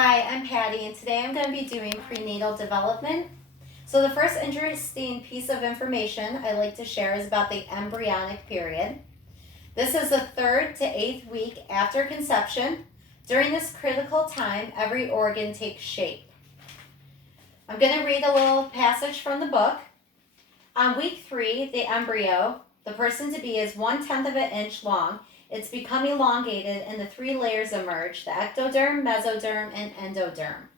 Hi, I'm Patty, and today I'm going to be doing prenatal development. So the first interesting piece of information I'd like to share is about the embryonic period. This is the 3rd to 8th week after conception. During this critical time, every organ takes shape. I'm going to read a little passage from the book. On week 3, the embryo, the person to be, is 1/10 of an inch long. It's become elongated and the 3 layers emerge, the ectoderm, mesoderm, and endoderm.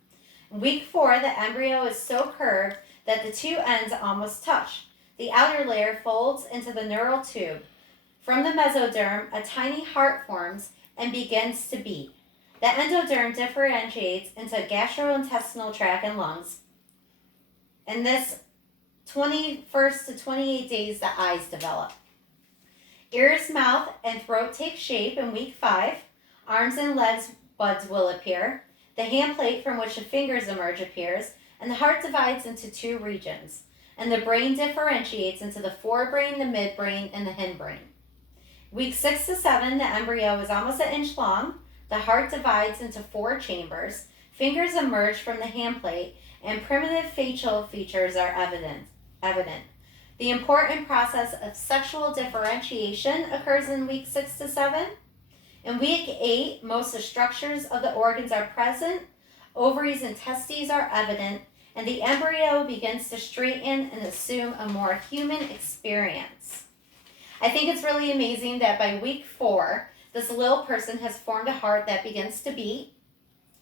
In week 4, the embryo is so curved that the 2 ends almost touch. The outer layer folds into the neural tube. From the mesoderm, a tiny heart forms and begins to beat. The endoderm differentiates into gastrointestinal tract and lungs. In this 21st to 28 days, the eyes develop. Ears, mouth, and throat take shape in week 5. Arms and legs buds will appear. The hand plate from which the fingers emerge appears, and the heart divides into 2 regions. And the brain differentiates into the forebrain, the midbrain, and the hindbrain. Week 6 to 7, the embryo is almost an inch long. The heart divides into 4 chambers. Fingers emerge from the hand plate, and primitive facial features are evident. The important process of sexual differentiation occurs in week 6 to 7. In week 8, most of the structures of the organs are present, ovaries and testes are evident, and the embryo begins to straighten and assume a more human experience. I think it's really amazing that by week 4, this little person has formed a heart that begins to beat.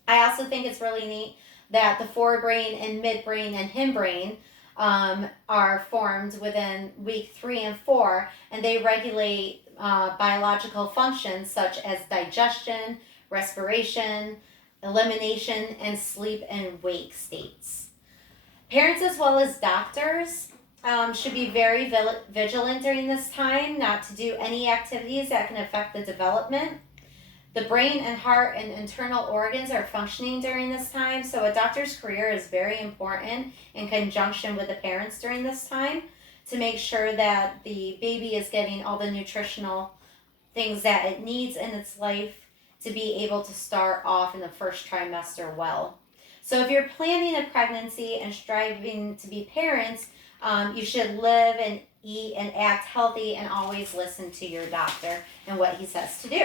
I also think it's really neat that the forebrain and midbrain and hindbrain are formed within week 3 and 4, and they regulate biological functions such as digestion, respiration, elimination, and sleep and wake states. Parents as well as doctors should be very vigilant during this time not to do any activities that can affect the development. The brain and heart and internal organs are functioning during this time, so a doctor's career is very important in conjunction with the parents during this time to make sure that the baby is getting all the nutritional things that it needs in its life to be able to start off in the first trimester well. So if you're planning a pregnancy and striving to be parents, you should live and eat and act healthy and always listen to your doctor and what he says to do.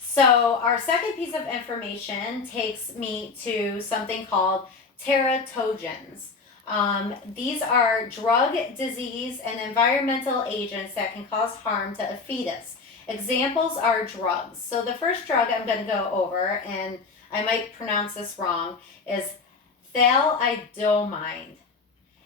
So our second piece of information takes me to something called teratogens. These are drug, disease, and environmental agents that can cause harm to a fetus. Examples are drugs. So the first drug I'm going to go over, and I might pronounce this wrong, is thalidomide.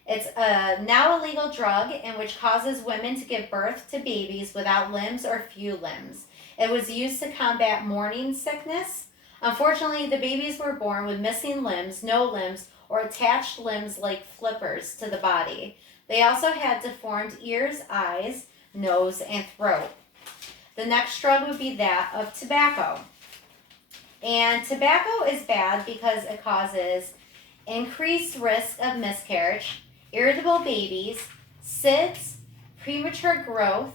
It's a now illegal drug in which causes women to give birth to babies without limbs or few limbs. It was used to combat morning sickness. Unfortunately, the babies were born with missing limbs, no limbs, or attached limbs like flippers to the body. They also had deformed ears, eyes, nose, and throat. The next drug would be that of tobacco. And tobacco is bad because it causes increased risk of miscarriage, irritable babies, SIDS, premature growth,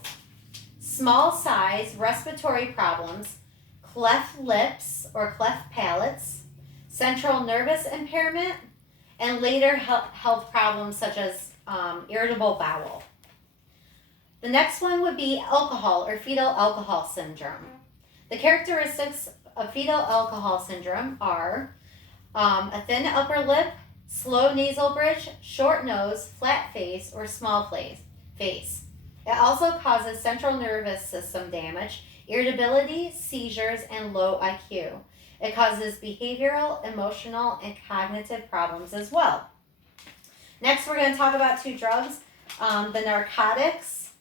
small size, respiratory problems, cleft lips or cleft palates, central nervous impairment, and later health problems such as irritable bowel. The next one would be alcohol or fetal alcohol syndrome. The characteristics of fetal alcohol syndrome are a thin upper lip, slow nasal bridge, short nose, flat face, or small face. It also causes central nervous system damage, irritability, seizures, and low IQ. It causes behavioral, emotional, and cognitive problems as well. Next, we're going to talk about 2 drugs, the narcotics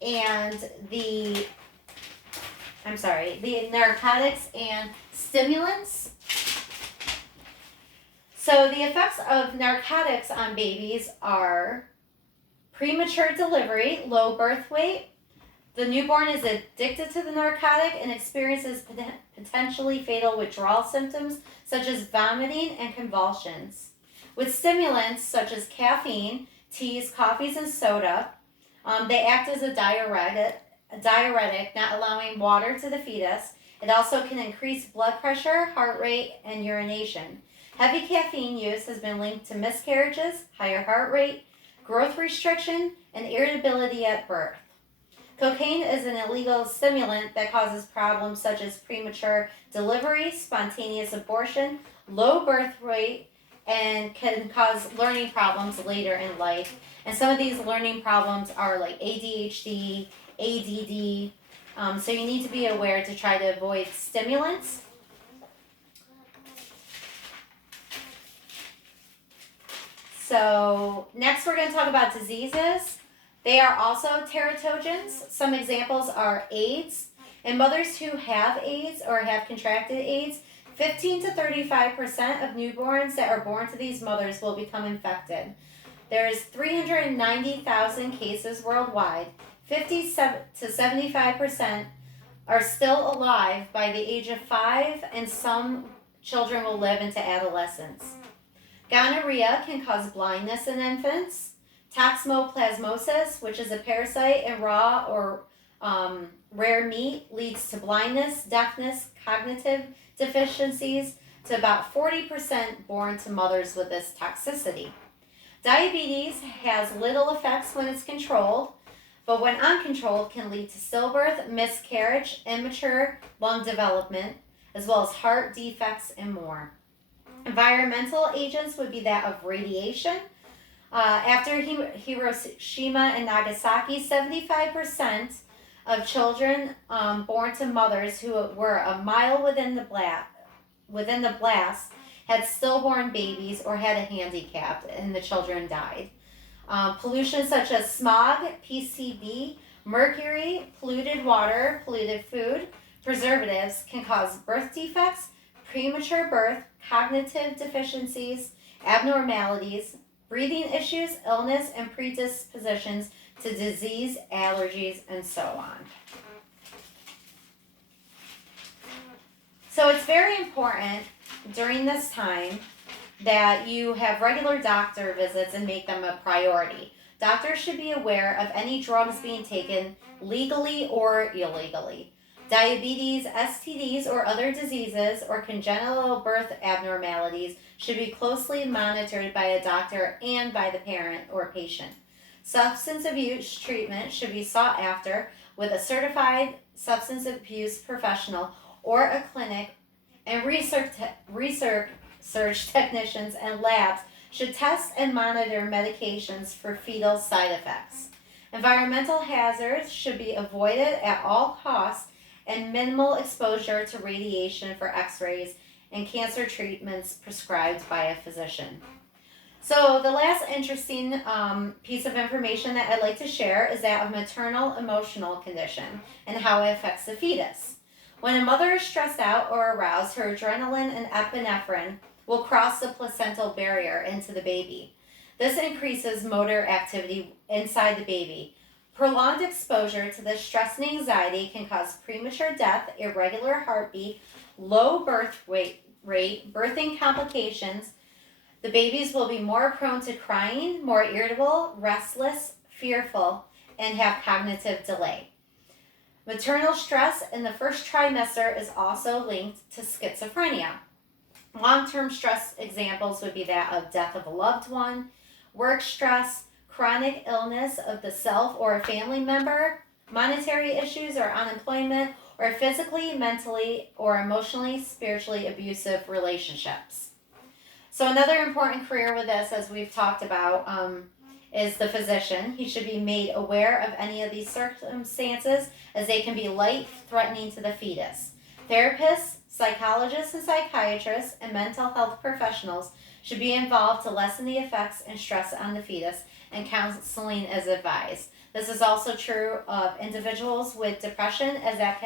and the narcotics and stimulants. So the effects of narcotics on babies are premature delivery, low birth weight. The newborn is addicted to the narcotic and experiences potentially fatal withdrawal symptoms such as vomiting and convulsions. With stimulants such as caffeine, teas, coffees, and soda, they act as a diuretic, not allowing water to the fetus, It also can increase blood pressure, heart rate, and urination. Heavy caffeine use has been linked to miscarriages, higher heart rate, growth restriction, and irritability at birth. Cocaine is an illegal stimulant that causes problems such as premature delivery, spontaneous abortion, low birth weight, and can cause learning problems later in life. And some of these learning problems are like ADHD, ADD. So you need to be aware to try to avoid stimulants. So next we're going to talk about diseases. They are also teratogens. Some examples are AIDS. In mothers who have AIDS or have contracted AIDS, 15 to 35% of newborns that are born to these mothers will become infected. There is 390,000 cases worldwide. 50 to 75% are still alive by the age of 5, and some children will live into adolescence. Gonorrhea can cause blindness in infants. Toxoplasmosis, which is a parasite in raw or rare meat, leads to blindness, deafness, cognitive deficiencies, to about 40% born to mothers with this toxicity. Diabetes has little effects when it's controlled, but when uncontrolled can lead to stillbirth, miscarriage, immature lung development, as well as heart defects and more. Environmental agents would be that of radiation. After Hiroshima and Nagasaki, 75% of children born to mothers who were a mile within the blast had stillborn babies or had a handicap, and the children died. Pollution such as smog, PCB, mercury, polluted water, polluted food, preservatives can cause birth defects, premature birth, cognitive deficiencies, abnormalities, breathing issues, illness, and predispositions to disease, allergies, and so on. So it's very important during this time that you have regular doctor visits and make them a priority. Doctors should be aware of any drugs being taken legally or illegally. Diabetes, STDs, or other diseases or congenital birth abnormalities should be closely monitored by a doctor and by the parent or patient. Substance abuse treatment should be sought after with a certified substance abuse professional or a clinic, and research technicians and labs should test and monitor medications for fetal side effects. Environmental hazards should be avoided at all costs, and minimal exposure to radiation for x-rays and cancer treatments prescribed by a physician. So the last interesting piece of information that I'd like to share is that of maternal emotional condition and how it affects the fetus. When a mother is stressed out or aroused, her adrenaline and epinephrine will cross the placental barrier into the baby. This increases motor activity inside the baby. Prolonged exposure to this stress and anxiety can cause premature death, irregular heartbeat, low birth rate, birthing complications. The babies will be more prone to crying, more irritable, restless, fearful, and have cognitive delay. Maternal stress in the first trimester is also linked to schizophrenia. Long-term stress examples would be that of death of a loved one, work stress, chronic illness of the self or a family member, monetary issues or unemployment, or physically, mentally, or emotionally, spiritually abusive relationships. So another important career with this, as we've talked about, is the physician. He should be made aware of any of these circumstances, as they can be life-threatening to the fetus. Therapists, psychologists and psychiatrists, and mental health professionals should be involved to lessen the effects and stress on the fetus, and counseling is advised. This is also true of individuals with depression, as that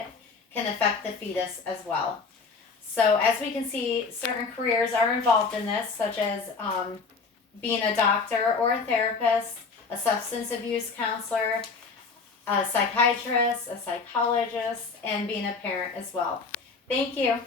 can affect the fetus as well. So as we can see, certain careers are involved in this, such as being a doctor or a therapist, a substance abuse counselor, a psychiatrist, a psychologist, and being a parent as well. Thank you.